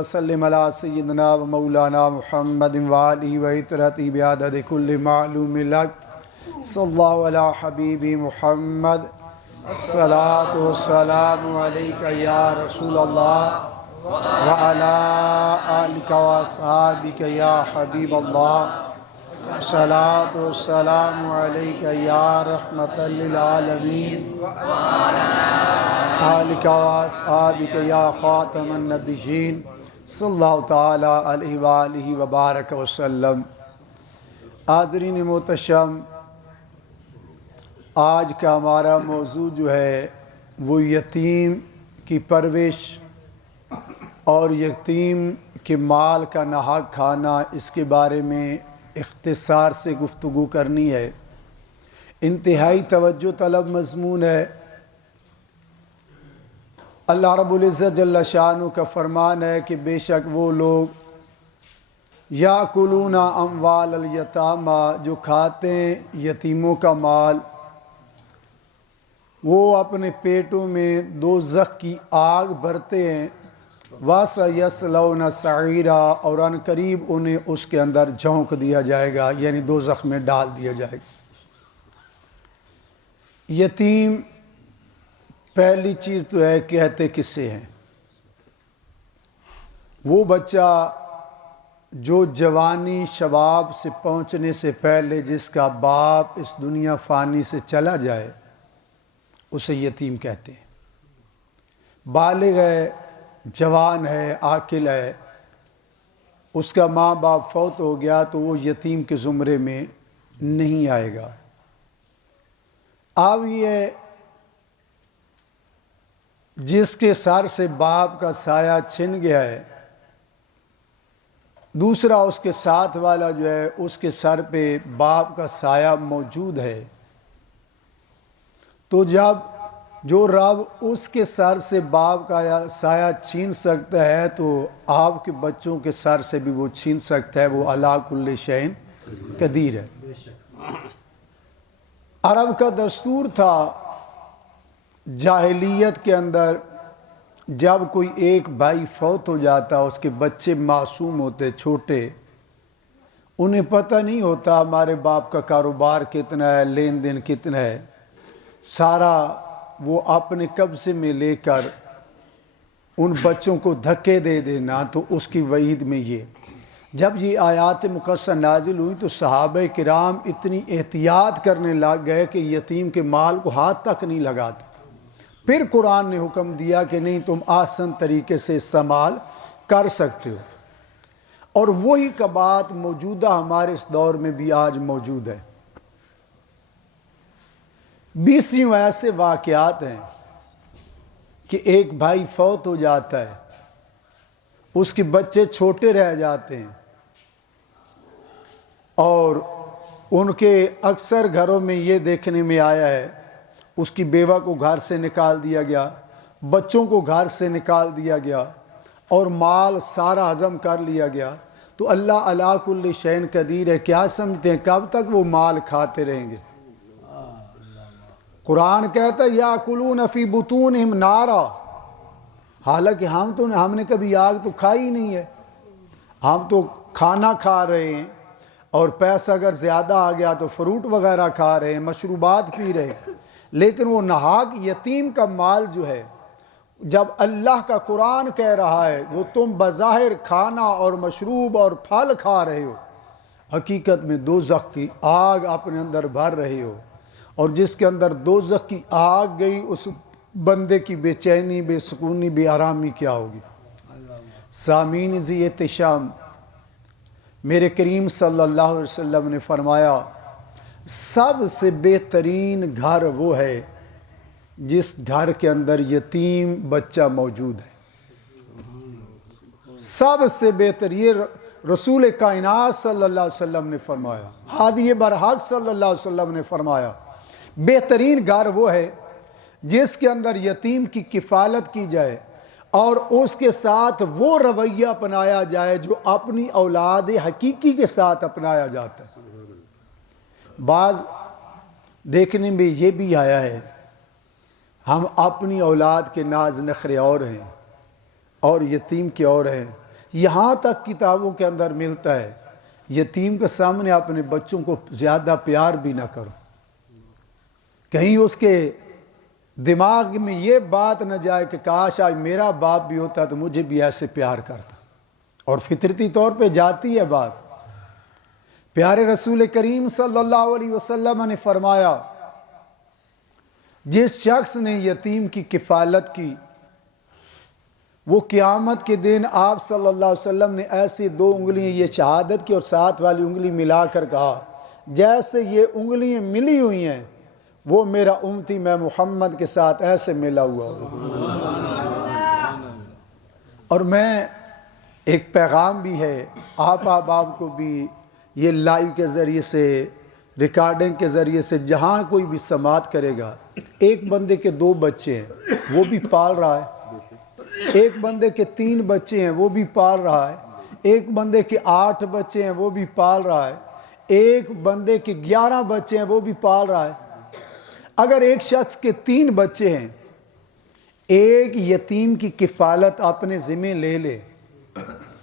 وسلم علی سیدنا و مولانا محمد وآلہ و اطرتی بعدد کل معلوم لک صلی اللہ علی حبیبی محمد الصلاۃ والسلام علیکہ یا رسول اللہ وعلی آلک و اصحابک یا حبیب اللہ الصلاۃ والسلام علیکہ یا رحمۃ للعالمین آلک و اصحابک یا خاتم النبیین صلی اللہ تعالیٰ علیہ وآلہ وبارک وسلم۔ حاضرین محتشم، آج کا ہمارا موضوع جو ہے وہ یتیم کی پرورش اور یتیم کے مال کا ناحق کھانا، اس کے بارے میں اختصار سے گفتگو کرنی ہے۔ انتہائی توجہ طلب مضمون ہے۔ اللہ رب العزت جل شانہ کا فرمان ہے کہ بے شک وہ لوگ یاکلون اموال الیتامی، جو کھاتے ہیں یتیموں کا مال، وہ اپنے پیٹوں میں دوزخ کی آگ بھرتے ہیں۔ وَسَيَصْلَوْنَ سَعِيرًا، اور ان قریب انہیں اس کے اندر جھونک دیا جائے گا، یعنی دوزخ میں ڈال دیا جائے گا۔ یتیم پہلی چیز تو ہے، کہتے کسے ہیں؟ وہ بچہ جو جوانی شباب سے پہنچنے سے پہلے جس کا باپ اس دنیا فانی سے چلا جائے، اسے یتیم کہتے ہیں۔ بالغ ہے، جوان ہے، عاقل ہے، اس کا ماں باپ فوت ہو گیا تو وہ یتیم کے زمرے میں نہیں آئے گا۔ اب یہ جس کے سر سے باپ کا سایہ چھن گیا ہے، دوسرا اس کے ساتھ والا جو ہے اس کے سر پہ باپ کا سایہ موجود ہے، تو جب جو رب اس کے سر سے باپ کا سایہ چھین سکتا ہے تو آپ کے بچوں کے سر سے بھی وہ چھین سکتا ہے۔ وہ علی کل شیء قدیر ہے۔ عرب کا دستور تھا جاہلیت کے اندر، جب کوئی ایک بھائی فوت ہو جاتا، اس کے بچے معصوم ہوتے، چھوٹے، انہیں پتہ نہیں ہوتا ہمارے باپ کا کاروبار کتنا ہے، لین دین کتنا ہے، سارا وہ اپنے قبضے میں لے کر ان بچوں کو دھکے دے دینا، تو اس کی وعید میں یہ جب یہ آیات مقدسہ نازل ہوئی تو صحابہ کرام اتنی احتیاط کرنے لگ گئے کہ یتیم کے مال کو ہاتھ تک نہیں لگاتے۔ پھر قرآن نے حکم دیا کہ نہیں، تم آسن طریقے سے استعمال کر سکتے ہو۔ اور وہی کا بات موجودہ ہمارے اس دور میں بھی آج موجود ہے۔ 20 ایسے واقعات ہیں کہ ایک بھائی فوت ہو جاتا ہے، اس کے بچے چھوٹے رہ جاتے ہیں، اور ان کے اکثر گھروں میں یہ دیکھنے میں آیا ہے، اس کی بیوہ کو گھر سے نکال دیا گیا، بچوں کو گھر سے نکال دیا گیا، اور مال سارا ہضم کر لیا گیا۔ تو اللہ علی کل شیء قدیر ہے، کیا سمجھتے ہیں کب تک وہ مال کھاتے رہیں گے؟ قرآن کہتا ہے یاکلون فی بطونہم نارا، حالانکہ ہم نے کبھی آگ تو کھائی نہیں ہے، ہم تو کھانا کھا رہے ہیں، اور پیسہ اگر زیادہ آ گیا تو فروٹ وغیرہ کھا رہے ہیں، مشروبات پی رہے ہیں، لیکن وہ ناحق یتیم کا مال جو ہے، جب اللہ کا قرآن کہہ رہا ہے وہ تم بظاہر کھانا اور مشروب اور پھل کھا رہے ہو، حقیقت میں دوزخ کی آگ اپنے اندر بھر رہے ہو، اور جس کے اندر دوزخ کی آگ گئی اس بندے کی بے چینی، بے سکونی، بے آرامی کیا ہوگی۔ سامعین ذی احتشام، میرے کریم صلی اللہ علیہ وسلم نے فرمایا سب سے بہترین گھر وہ ہے جس گھر کے اندر یتیم بچہ موجود ہے۔ سب سے بہتر، یہ رسول کائنات صلی اللہ علیہ وسلم نے فرمایا، ہادی برحق صلی اللہ علیہ وسلم نے فرمایا بہترین گھر وہ ہے جس کے اندر یتیم کی کفالت کی جائے، اور اس کے ساتھ وہ رویہ اپنایا جائے جو اپنی اولاد حقیقی کے ساتھ اپنایا جاتا ہے۔ بعض دیکھنے میں یہ بھی آیا ہے، ہم اپنی اولاد کے ناز نخرے اور ہیں، اور یتیم کے اور ہیں، یہاں تک کتابوں کے اندر ملتا ہے یتیم کے سامنے اپنے بچوں کو زیادہ پیار بھی نہ کرو، کہیں اس کے دماغ میں یہ بات نہ جائے کہ کاش آج میرا باپ بھی ہوتا تو مجھے بھی ایسے پیار کرتا، اور فطرتی طور پہ جاتی ہے بات۔ پیارے رسول کریم صلی اللہ علیہ وسلم نے فرمایا جس شخص نے یتیم کی کفالت کی وہ قیامت کے دن آپ صلی اللہ علیہ وسلم نے ایسی 2 انگلیاں یہ شہادت کی اور ساتھ والی انگلی ملا کر کہا جیسے یہ انگلیاں ملی ہوئی ہیں وہ میرا امتی میں محمد کے ساتھ ایسے ملا ہوا ہوں۔ اور میں ایک پیغام بھی ہے آپ احباب کو بھی یہ لائیو کے ذریعے سے ریکارڈنگ کے ذریعے سے جہاں کوئی بھی سماعت کرے گا، ایک بندے کے 2 بچے ہیں وہ بھی پال رہا ہے، ایک بندے کے 3 بچے ہیں وہ بھی پال رہا ہے، ایک بندے کے 8 بچے ہیں وہ بھی پال رہا ہے، ایک بندے کے 11 بچے ہیں وہ بھی پال رہا ہے۔ اگر ایک شخص کے 3 بچے ہیں، ایک یتیم کی کفالت اپنے ذمہ لے لے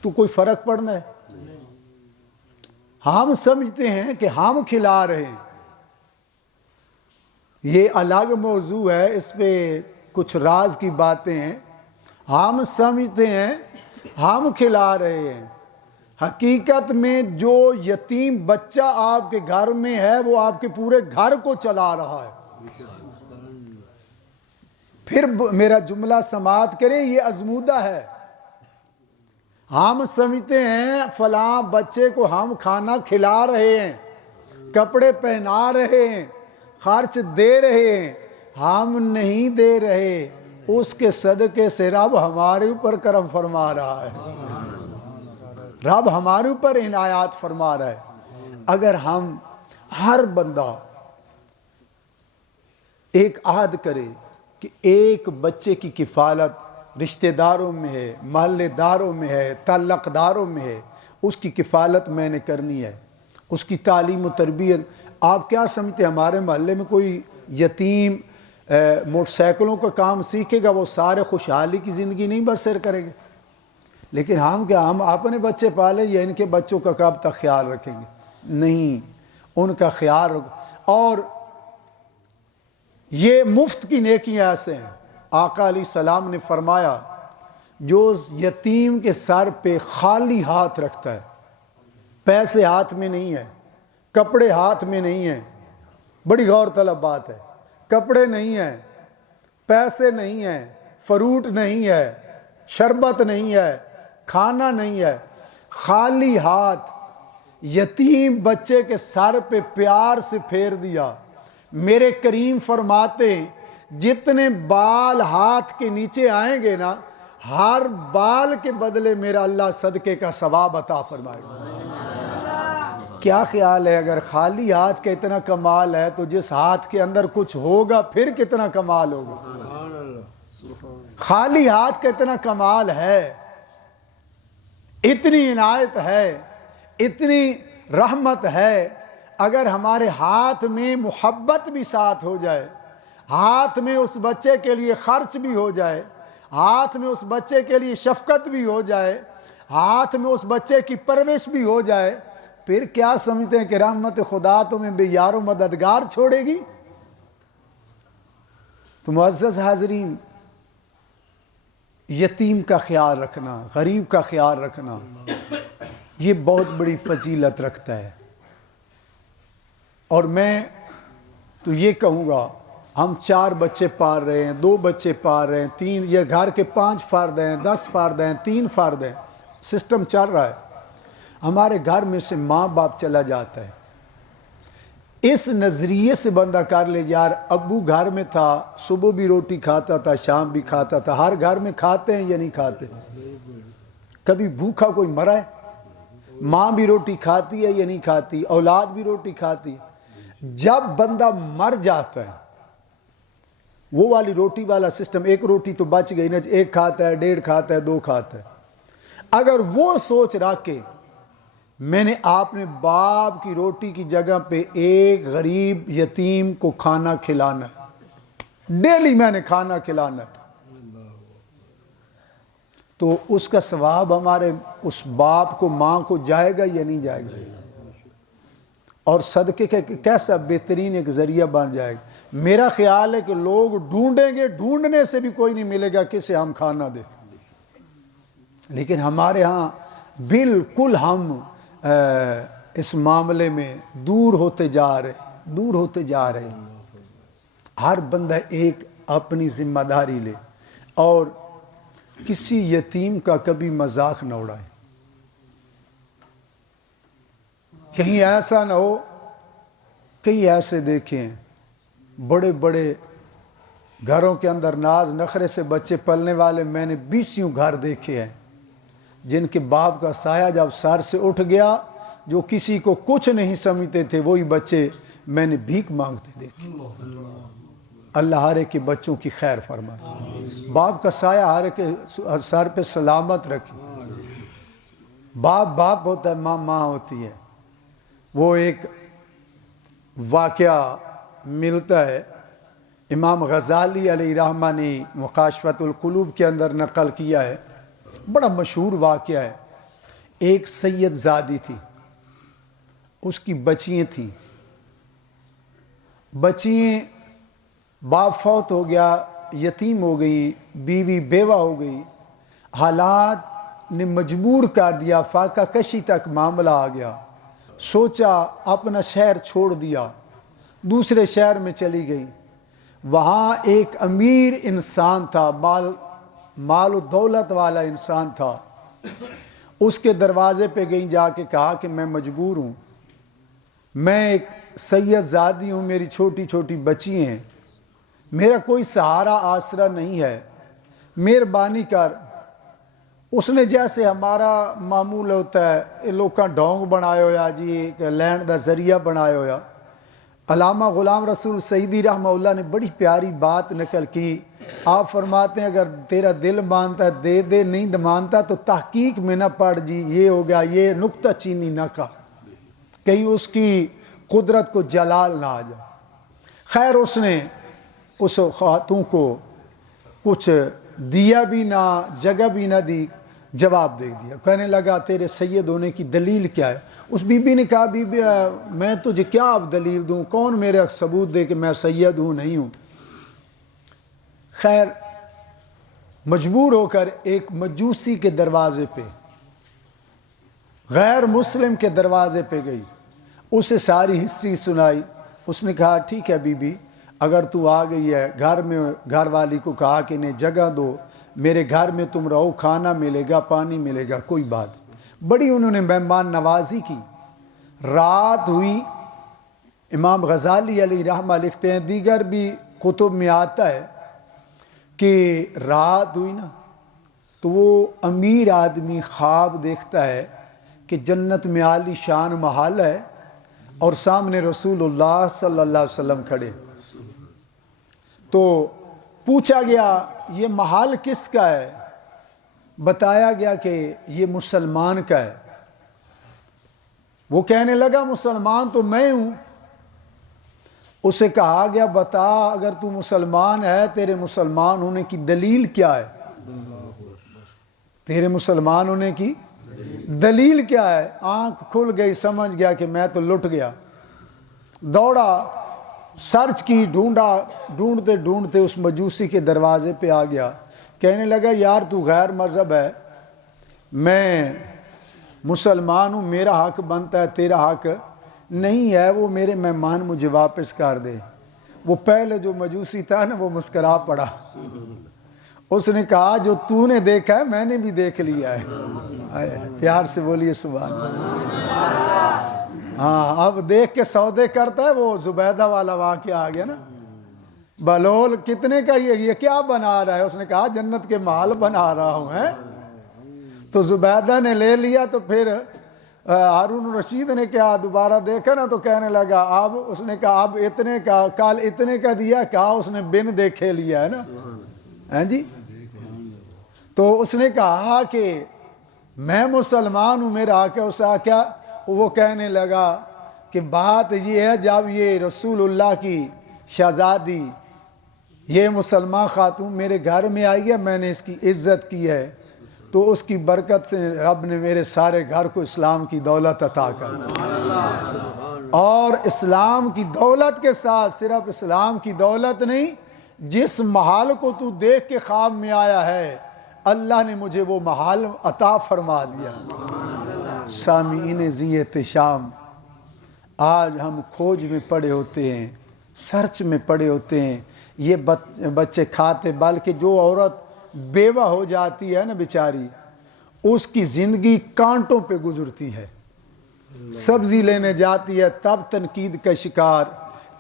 تو کوئی فرق پڑنا ہے؟ ہم سمجھتے ہیں کہ ہم کھلا رہے ہیں، یہ الگ موضوع ہے، اس پہ کچھ راز کی باتیں ہیں۔ ہم سمجھتے ہیں ہم کھلا رہے ہیں، حقیقت میں جو یتیم بچہ آپ کے گھر میں ہے وہ آپ کے پورے گھر کو چلا رہا ہے۔ پھر میرا جملہ سماعت کریں، یہ ازمودہ ہے۔ ہم سمجھتے ہیں فلاں بچے کو ہم کھانا کھلا رہے ہیں، کپڑے پہنا رہے ہیں، خرچ دے رہے ہیں، ہم نہیں دے رہے، اس کے صدقے سے رب ہمارے اوپر کرم فرما رہا ہے، رب ہمارے اوپر عنایات فرما رہا ہے۔ اگر ہم ہر بندہ ایک عہد کرے کہ ایک بچے کی کفالت رشتہ داروں میں ہے، محلے داروں میں ہے، تعلق داروں میں ہے، اس کی کفالت میں نے کرنی ہے، اس کی تعلیم و تربیت۔ آپ کیا سمجھتے ہیں ہمارے محلے میں کوئی یتیم موٹر سائیکلوں کا کام سیکھے گا وہ سارے خوشحالی کی زندگی نہیں بسر کرے گا؟ لیکن ہم اپنے بچے پالیں یا ان کے بچوں کا کب تک خیال رکھیں گے؟ نہیں، ان کا خیال رکھ۔ اور یہ مفت کی نیکیاں ایسے ہیں، آقا علیہ السلام نے فرمایا جو یتیم کے سر پہ خالی ہاتھ رکھتا ہے، پیسے ہاتھ میں نہیں ہے، کپڑے ہاتھ میں نہیں ہیں، بڑی غور طلب بات ہے، کپڑے نہیں ہیں، پیسے نہیں ہیں، فروٹ نہیں ہے، شربت نہیں ہے، کھانا نہیں ہے، خالی ہاتھ یتیم بچے کے سر پہ پیار سے پھیر دیا، میرے کریم فرماتے ہیں جتنے بال ہاتھ کے نیچے آئیں گے نا، ہر بال کے بدلے میرا اللہ صدقے کا ثواب عطا فرمائے گا۔ کیا خیال ہے اگر خالی ہاتھ کا اتنا کمال ہے تو جس ہاتھ کے اندر کچھ ہوگا پھر کتنا کمال ہوگا؟ خالی ہاتھ کا اتنا کمال ہے، اتنی عنایت ہے، اتنی رحمت ہے۔ اگر ہمارے ہاتھ میں محبت بھی ساتھ ہو جائے، ہاتھ میں اس بچے کے لیے خرچ بھی ہو جائے، ہاتھ میں اس بچے کے لیے شفقت بھی ہو جائے، ہاتھ میں اس بچے کی پرورش بھی ہو جائے، پھر کیا سمجھتے ہیں کہ رحمت خدا تمہیں بے یار و مددگار چھوڑے گی؟ تو معزز حاضرین، یتیم کا خیال رکھنا، غریب کا خیال رکھنا، یہ بہت بڑی فضیلت رکھتا ہے۔ اور میں تو یہ کہوں گا ہم 4 بچے پال رہے ہیں، 2 بچے پال رہے ہیں، 3 یہ گھر کے 5 فرد ہیں، 10 فرد ہیں، 3 فرد ہیں، سسٹم چل رہا ہے۔ ہمارے گھر میں سے ماں باپ چلا جاتا ہے، اس نظریے سے بندہ کر لے یار ابو گھر میں تھا، صبح بھی روٹی کھاتا تھا، شام بھی کھاتا تھا، ہر گھر میں کھاتے ہیں یا نہیں کھاتے؟ کبھی بھوکا کوئی مرا ہے؟ ماں بھی روٹی کھاتی ہے یا نہیں کھاتی؟ اولاد بھی روٹی کھاتی ہے؟ جب بندہ مر جاتا ہے وہ والی روٹی والا سسٹم، ایک روٹی تو بچ گئی نا، 1 کھاتا ہے، 1.5 کھاتا ہے، 2 کھاتا ہے۔ اگر وہ سوچ رکھ کے میں نے آپ نے باپ کی روٹی کی جگہ پہ ایک غریب یتیم کو کھانا کھلانا ہے، ڈیلی میں نے کھانا کھلانا ہے، تو اس کا ثواب ہمارے اس باپ کو ماں کو جائے گا یا نہیں جائے گا؟ اور صدقے کا کیسا بہترین ایک ذریعہ بن جائے گا۔ میرا خیال ہے کہ لوگ ڈھونڈیں گے، ڈھونڈنے سے بھی کوئی نہیں ملے گا کسے ہم کھانا دیں، لیکن ہمارے ہاں بالکل ہم اس معاملے میں دور ہوتے جا رہے ہیں۔ ہر بندہ ایک اپنی ذمہ داری لے اور کسی یتیم کا کبھی مذاق نہ اڑائے۔ کہیں ایسا نہ ہو، کئی ایسے دیکھے ہیں بڑے بڑے گھروں کے اندر ناز نخرے سے بچے پلنے والے، میں نے 20 گھر دیکھے ہیں جن کے باپ کا سایہ جب سر سے اٹھ گیا، جو کسی کو کچھ نہیں سمجھتے تھے وہی بچے میں نے بھیک مانگتے دیکھے۔ اللہ ہر ایک کے بچوں کی خیر فرمائے، باپ کا سایہ ہر ایک کے سر پہ سلامت رکھے۔ باپ ہوتا ہے، ماں ہوتی ہے۔ وہ ایک واقعہ ملتا ہے، امام غزالی علیہ رحمہ نے مکاشفۃ القلوب کے اندر نقل کیا ہے، بڑا مشہور واقعہ ہے۔ ایک سید زادی تھی، اس کی بچیاں تھیں، بچیاں باپ فوت ہو گیا، یتیم ہو گئی، بیوی بیوہ ہو گئی، حالات نے مجبور کر دیا، فاقہ کشی تک معاملہ آ گیا۔ سوچا اپنا شہر چھوڑ دیا، دوسرے شہر میں چلی گئی۔ وہاں ایک امیر انسان تھا، مال و دولت والا انسان تھا۔ اس کے دروازے پہ گئی، جا کے کہا کہ میں مجبور ہوں، میں ایک سید زادی ہوں، میری چھوٹی چھوٹی بچی ہیں، میرا کوئی سہارا آسرا نہیں ہے، مہربانی کر۔ اس نے جیسے ہمارا معمول ہوتا ہے، لوکاں ڈھونگ بنائے ہویا جی، ایک لینڈ دا ذریعہ بنائے ہویا۔ علامہ غلام رسول سعیدی رحمہ اللہ نے بڑی پیاری بات نقل کی۔ آپ فرماتے ہیں اگر تیرا دل مانتا ہے دے دے، نہیں مانتا تو تحقیق میں نہ پڑ جی، یہ ہو گیا، یہ نکتہ چینی نہ کر، کہیں اس کی قدرت کو جلال نہ آ جائے۔ خیر اس نے اس خاتون کو کچھ دیا بھی نہ، جگہ بھی نہ دی، جواب دے دیا۔ کہنے لگا تیرے سید ہونے کی دلیل کیا ہے؟ اس بی بی نے کہا بی بی میں تجھے کیا اب دلیل دوں، کون میرے ثبوت دے کہ میں سید ہوں نہیں ہوں۔ خیر مجبور ہو کر ایک مجوسی کے دروازے پہ، غیر مسلم کے دروازے پہ گئی، اسے ساری ہسٹری سنائی۔ اس نے کہا ٹھیک ہے بی بی، اگر تو آ گئی ہے، گھر والی کو کہا کہ انہیں جگہ دو، میرے گھر میں تم رہو، کھانا ملے گا، پانی ملے گا، کوئی بات۔ بڑی انہوں نے مہمان نوازی کی۔ رات ہوئی، امام غزالی علیہ رحمہ لکھتے ہیں، دیگر بھی کتب میں آتا ہے کہ رات ہوئی نا تو وہ امیر آدمی خواب دیکھتا ہے کہ جنت میں عالی شان محل ہے اور سامنے رسول اللہ صلی اللہ علیہ وسلم کھڑے۔ تو پوچھا گیا یہ محل کس کا ہے؟ بتایا گیا کہ یہ مسلمان کا ہے۔ وہ کہنے لگا مسلمان تو میں ہوں۔ اسے کہا گیا بتا اگر تو مسلمان ہے تیرے مسلمان ہونے کی دلیل کیا ہے؟ تیرے مسلمان ہونے کی دلیل کیا ہے؟ آنکھ کھل گئی، سمجھ گیا کہ میں تو لٹ گیا۔ دوڑا، سرچ کی، ڈھونڈتے ڈھونڈتے اس مجوسی کے دروازے پہ آ گیا۔ کہنے لگا یار تو غیر مذہب ہے، میں مسلمان ہوں، میرا حق بنتا ہے، تیرا حق نہیں ہے، وہ میرے مہمان مجھے واپس کر دے۔ وہ پہلے جو مجوسی تھا نا وہ مسکرا پڑا۔ اس نے کہا جو تو نے دیکھا ہے میں نے بھی دیکھ لیا ہے۔ پیار سے بولیے سبحان اللہ۔ ہاں اب دیکھ کے سودے کرتا ہے، وہ زبیدہ والا واقعہ آ گیا نا، بلول کتنے کا یہ کیا بنا رہا ہے؟ اس نے کہا جنت کے محل بنا رہا ہوں ہے۔ تو زبیدہ نے لے لیا، تو پھر ہارون رشید نے کیا دوبارہ دیکھا نا تو کہنے لگا اب، اس نے کہا اب اتنے کا، کل اتنے کا دیا، کہا اس نے بن دیکھے لیا ہے نا، ہیں جی۔ تو اس نے کہا کہ میں مسلمان ہوں، میرا حق ہے۔ اس کیا وہ کہنے لگا کہ بات یہ ہے جب یہ رسول اللہ کی شہزادی، یہ مسلمان خاتون میرے گھر میں آئی ہے، میں نے اس کی عزت کی ہے، تو اس کی برکت سے رب نے میرے سارے گھر کو اسلام کی دولت عطا کر دی۔ اور اسلام کی دولت کے ساتھ صرف اسلام کی دولت نہیں، جس محال کو تو دیکھ کے خواب میں آیا ہے اللہ نے مجھے وہ محال عطا فرما دیا۔ سامعین ذی احتشام، آج ہم کھوج میں پڑے ہوتے ہیں، سرچ میں پڑے ہوتے ہیں، یہ بچے کھاتے، بلکہ جو عورت بیوہ ہو جاتی ہے نا بیچاری، اس کی زندگی کانٹوں پہ گزرتی ہے۔ سبزی لینے جاتی ہے تب تنقید کا شکار،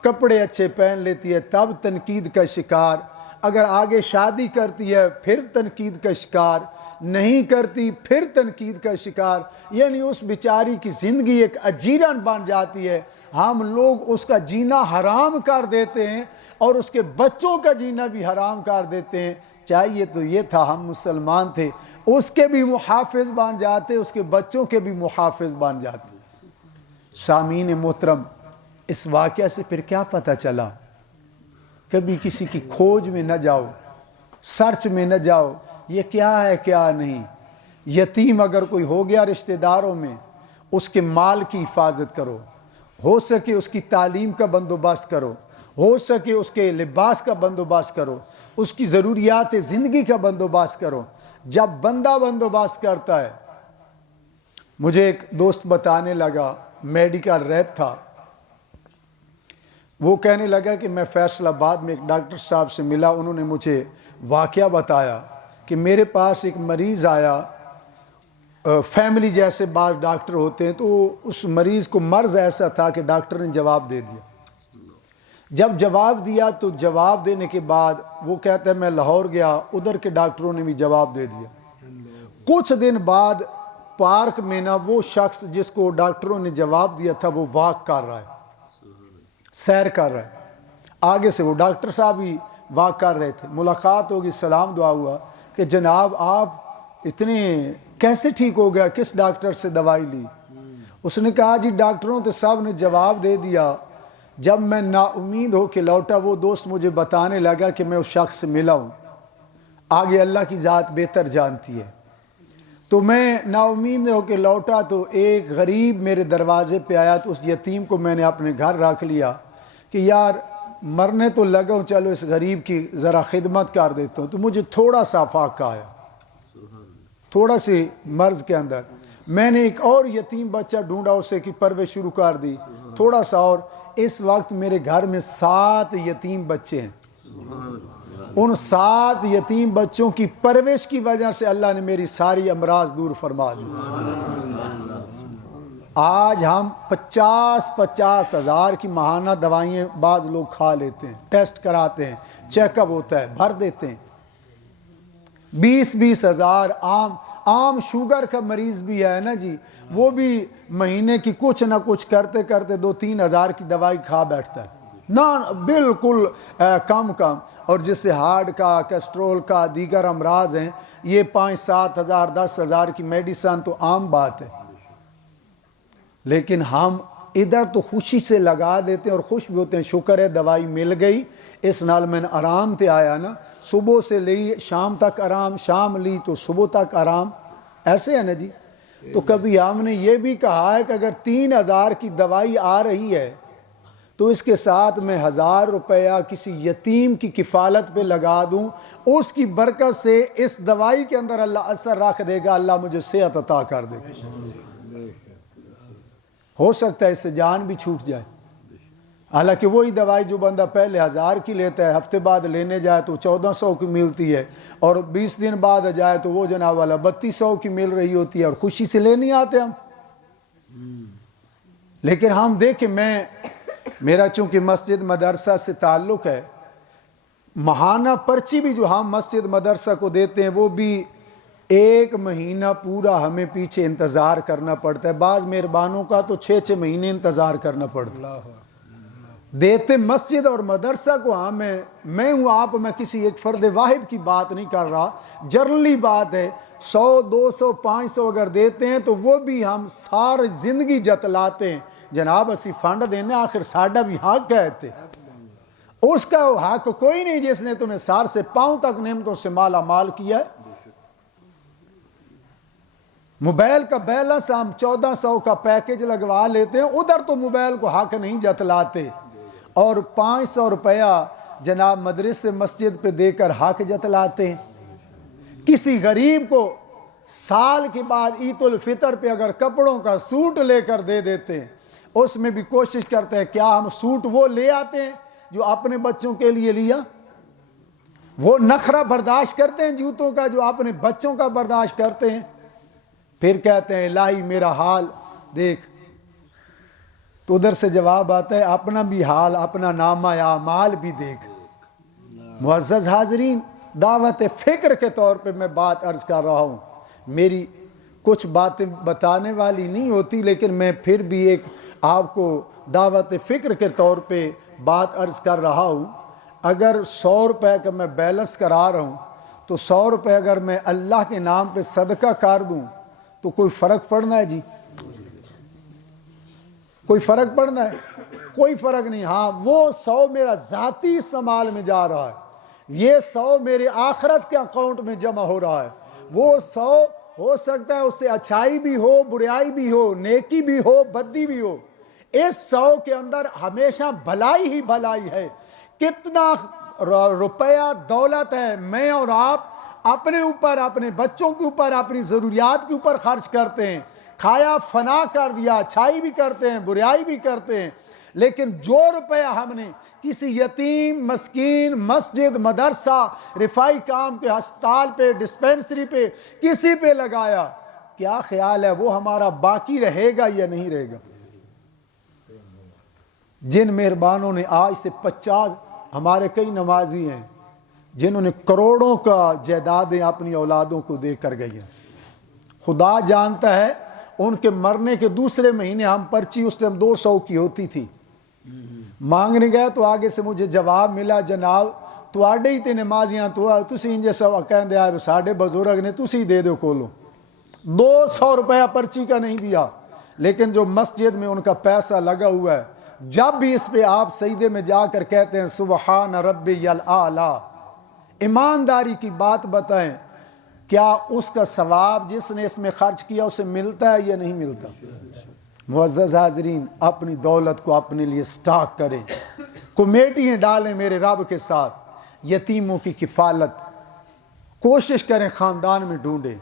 کپڑے اچھے پہن لیتی ہے تب تنقید کا شکار، اگر آگے شادی کرتی ہے پھر تنقید کا شکار، نہیں کرتی پھر تنقید کا شکار، یعنی اس بیچاری کی زندگی ایک اجیرن بن جاتی ہے۔ ہم لوگ اس کا جینا حرام کر دیتے ہیں اور اس کے بچوں کا جینا بھی حرام کر دیتے ہیں۔ چاہیے تو یہ تھا ہم مسلمان تھے، اس کے بھی محافظ بن جاتے، اس کے بچوں کے بھی محافظ بن جاتے۔ سامعین محترم، اس واقعہ سے پھر کیا پتہ چلا؟ کبھی کسی کی کھوج میں نہ جاؤ، سرچ میں نہ جاؤ، یہ کیا ہے کیا نہیں۔ یتیم اگر کوئی ہو گیا رشتہ داروں میں، اس کے مال کی حفاظت کرو، ہو سکے اس کی تعلیم کا بندوبست کرو، ہو سکے اس کے لباس کا بندوبست کرو، اس کی ضروریات زندگی کا بندوبست کرو۔ جب بندہ بندوبست کرتا ہے، مجھے ایک دوست بتانے لگا، میڈیکل ریپ تھا، وہ کہنے لگا کہ میں فیصل آباد میں ایک ڈاکٹر صاحب سے ملا، انہوں نے مجھے واقعہ بتایا کہ میرے پاس ایک مریض آیا، فیملی جیسے بعض ڈاکٹر ہوتے ہیں، تو اس مریض کو مرض ایسا تھا کہ ڈاکٹر نے جواب دے دیا۔ جب جواب دیا تو جواب دینے کے بعد وہ کہتا ہے میں لاہور گیا، ادھر کے ڈاکٹروں نے بھی جواب دے دیا۔ کچھ دن بعد پارک میں نا وہ شخص جس کو ڈاکٹروں نے جواب دیا تھا وہ واک کر رہا ہے، سیر کر رہا ہے، آگے سے وہ ڈاکٹر صاحب ہی واک کر رہے تھے۔ ملاقات ہوگی، سلام دعا ہوا کہ جناب آپ اتنے کیسے ٹھیک ہو گیا، کس ڈاکٹر سے دوائی لی؟ اس نے کہا جی ڈاکٹروں تو سب نے جواب دے دیا، جب میں نا امید ہو کے لوٹا وہ دوست مجھے بتانے لگا کہ میں اس شخص سے ملا ہوں، آگے اللہ کی ذات بہتر جانتی ہے۔ تو میں نا امید ہو کے لوٹا تو ایک غریب میرے دروازے پہ آیا، تو اس یتیم کو میں نے اپنے گھر رکھ لیا کہ یار مرنے تو لگا ہوں، چلو اس غریب کی ذرا خدمت کر دیتا ہوں۔ تو مجھے تھوڑا سا فاقہ آیا، تھوڑا سی مرض کے اندر، میں نے ایک اور یتیم بچہ ڈھونڈا، اسے کی پرورش شروع کر دی، تھوڑا سا اور۔ اس وقت میرے گھر میں 7 یتیم بچے ہیں۔ ان 7 یتیم بچوں کی پرورش کی وجہ سے اللہ نے میری ساری امراض دور فرما دی۔ آج ہم 50 ہزار کی ماہانہ دوائیں بعض لوگ کھا لیتے ہیں، ٹیسٹ کراتے ہیں، چیک اپ ہوتا ہے، بھر دیتے ہیں۔ 20 ہزار عام شوگر کا مریض بھی ہے نا جی، وہ بھی مہینے کی کچھ نہ کچھ کرتے کرتے 2-3 ہزار کی دوائی کھا بیٹھتا ہے، نہ بالکل کم۔ اور جس سے ہارٹ کا، کیسٹرول کا، دیگر امراض ہیں، یہ 5-7 ہزار 10 ہزار کی میڈیسن تو عام بات ہے، لیکن ہم ادھر تو خوشی سے لگا دیتے ہیں اور خوش بھی ہوتے ہیں، شکر ہے دوائی مل گئی، اس نال میں نے آرام تے آیا نا، صبح سے لی شام تک آرام، شام لی تو صبح تک آرام، ایسے ہے نا جی۔ تو کبھی ہم نے یہ بھی کہا ہے کہ اگر 3000 کی دوائی آ رہی ہے تو اس کے ساتھ میں 1000 روپیہ کسی یتیم کی کفالت پہ لگا دوں، اس کی برکت سے اس دوائی کے اندر اللہ اثر رکھ دے گا، اللہ مجھے صحت عطا کر دے گا، ہو سکتا ہے اس سے جان بھی چھوٹ جائے۔ حالانکہ وہی دوائی جو بندہ پہلے 1000 کی لیتا ہے، ہفتے بعد لینے جائے تو 1400 کی ملتی ہے، اور 20 دن بعد جائے تو وہ جناب والا 3200 کی مل رہی ہوتی ہے، اور خوشی سے لے نہیں آتے ہم۔ لیکن ہم دیکھیں، میرا چونکہ مسجد مدرسہ سے تعلق ہے، ماہانہ پرچی بھی جو ہم مسجد مدرسہ کو دیتے ہیں وہ بھی 1 مہینہ پورا ہمیں پیچھے انتظار کرنا پڑتا ہے، بعض مہربانوں کا تو 6 مہینے انتظار کرنا پڑتا ہے۔ دیتے مسجد اور مدرسہ کو ہم میں ہوں آپ، میں کسی ایک فرد واحد کی بات نہیں کر رہا، جرلی بات ہے، 100 200 500 اگر دیتے ہیں تو وہ بھی ہم ساری زندگی جتلاتے ہیں، جناب اسی فنڈ دینے، آخر ساڈا بھی حق کہتے، اس کا حق کوئی نہیں جس نے تمہیں سار سے پاؤں تک نعمتوں سے مالا مال کیا ہے۔ موبائل کا بیلنس ہم 1400 کا پیکج لگوا لیتے ہیں، ادھر تو موبائل کو حق نہیں جتلاتے، اور 500 روپیہ جناب مدرسے مسجد پہ دے کر حق جتلاتے ہیں۔ کسی غریب کو سال کے بعد عید الفطر پہ اگر کپڑوں کا سوٹ لے کر دے دیتے ہیں، اس میں بھی کوشش کرتے ہیں کیا ہم سوٹ وہ لے آتے ہیں جو اپنے بچوں کے لیے لیا؟ وہ نخرہ برداشت کرتے ہیں جوتوں کا جو اپنے بچوں کا برداشت کرتے ہیں؟ پھر کہتے ہیں الہی میرا حال دیکھ، تو ادھر سے جواب آتا ہے اپنا بھی حال، اپنا نامہ اعمال بھی دیکھ۔ معزز حاضرین، دعوت فکر کے طور پہ میں بات عرض کر رہا ہوں، میری کچھ باتیں بتانے والی نہیں ہوتی، لیکن میں پھر بھی ایک آپ کو دعوت فکر کے طور پہ بات عرض کر رہا ہوں۔ اگر 100 روپے کا میں بیلنس کرا رہا ہوں تو 100 روپے اگر میں اللہ کے نام پہ صدقہ کر دوں تو کوئی فرق پڑنا ہے جی؟ کوئی فرق پڑنا ہے؟ کوئی فرق نہیں۔ ہاں وہ 100 میرا ذاتی استعمال میں جا رہا ہے، یہ 100 میرے آخرت کے اکاؤنٹ میں جمع ہو رہا ہے۔ وہ 100 ہو سکتا ہے اس سے اچھائی بھی ہو، برائی بھی ہو، نیکی بھی ہو، بدی بھی ہو، اس 100 کے اندر ہمیشہ بھلائی ہی بھلائی ہے۔ کتنا روپیہ دولت ہے میں اور آپ اپنے اوپر، اپنے بچوں کے اوپر، اپنی ضروریات کے اوپر خرچ کرتے ہیں، کھایا فنا کر دیا، اچھائی بھی کرتے ہیں، برائی بھی کرتے ہیں، لیکن جو روپیہ ہم نے کسی یتیم، مسکین، مسجد، مدرسہ، رفائی کام کے ہسپتال پہ، ڈسپینسری پہ، کسی پہ لگایا، کیا خیال ہے وہ ہمارا باقی رہے گا یا نہیں رہے گا؟ جن مہربانوں نے آج سے 50 ہمارے کئی نمازی ہیں جنہوں نے کروڑوں کا جائیدادیں اپنی اولادوں کو دے کر گئی ہیں، خدا جانتا ہے ان کے مرنے کے دوسرے مہینے ہم پرچی اس ٹائم 200 کی ہوتی تھی، مانگنے گئے تو آگے سے مجھے جواب ملا جناب تواڈے ہی تے نمازیاں تسی انجے سوا کہندے آئے ساڈے بزرگ نے تسی دے دو کولو، 200 روپیہ پرچی کا نہیں دیا، لیکن جو مسجد میں ان کا پیسہ لگا ہوا ہے، جب بھی اس پہ آپ سجدے میں جا کر کہتے ہیں سبحان ربی الاعلی، ایمانداری کی بات بتائیں کیا اس کا ثواب جس نے اس میں خرچ کیا اسے ملتا ہے یا نہیں ملتا؟ معزز حاضرین، اپنی دولت کو اپنے لیے سٹاک کریں، کمیٹیاں ڈالیں میرے رب کے ساتھ، یتیموں کی کفالت کوشش کریں، خاندان میں ڈھونڈیں،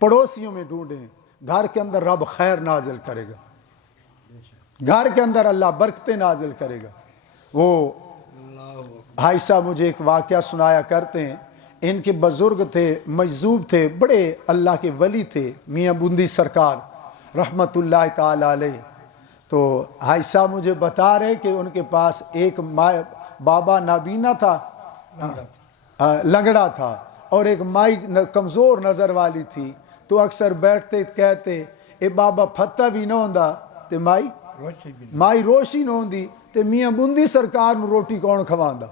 پڑوسیوں میں ڈھونڈیں، گھر کے اندر رب خیر نازل کرے گا، گھر کے اندر اللہ برکتیں نازل کرے گا۔ وہ بھائی صاحب مجھے ایک واقعہ سنایا کرتے ہیں، ان کے بزرگ تھے، مجذوب تھے، بڑے اللہ کے ولی تھے، میاں بندی سرکار رحمت اللہ تعالی علیہ۔ تو بھائی صاحب مجھے بتا رہے کہ ان کے پاس ایک بابا نابینا تھا، لنگڑا تھا، اور ایک مائی کمزور نظر والی تھی، تو اکثر بیٹھتے کہتے اے بابا پھتا بھی نہ ہوندا تے مائی روشی نہ ہوندی تے میاں بندی سرکار نو روٹی کون کھواندا۔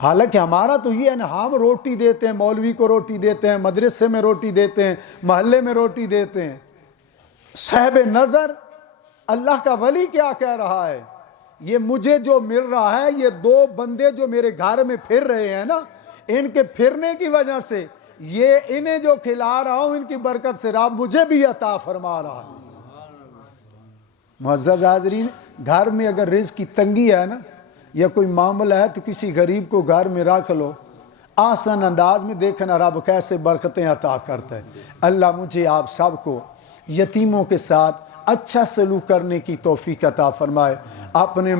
حالانکہ ہمارا تو یہ ہے نا، ہم روٹی دیتے ہیں، مولوی کو روٹی دیتے ہیں، مدرسے میں روٹی دیتے ہیں، محلے میں روٹی دیتے ہیں، صاحب نظر اللہ کا ولی کیا کہہ رہا ہے، یہ مجھے جو مل رہا ہے، یہ 2 بندے جو میرے گھر میں پھر رہے ہیں نا، ان کے پھرنے کی وجہ سے یہ انہیں جو کھلا رہا ہوں ان کی برکت سے رب مجھے بھی عطا فرما رہا ہے۔ معزز حاضرین، گھر میں اگر رزق کی تنگی ہے نا یا کوئی معاملہ ہے تو کسی غریب کو گھر میں رکھ لو، آسان انداز میں دیکھنا رب کیسے برکتیں عطا کرتا ہے۔ اللہ مجھے آپ سب کو یتیموں کے ساتھ اچھا سلوک کرنے کی توفیق عطا فرمائے، اپنے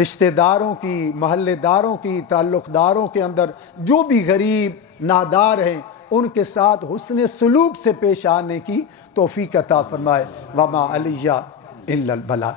رشتہ داروں کی، محلے داروں کی، تعلق داروں کے اندر جو بھی غریب نادار ہیں ان کے ساتھ حسن سلوک سے پیش آنے کی توفیق عطا فرمائے۔ وما علیہ الا البلاغ۔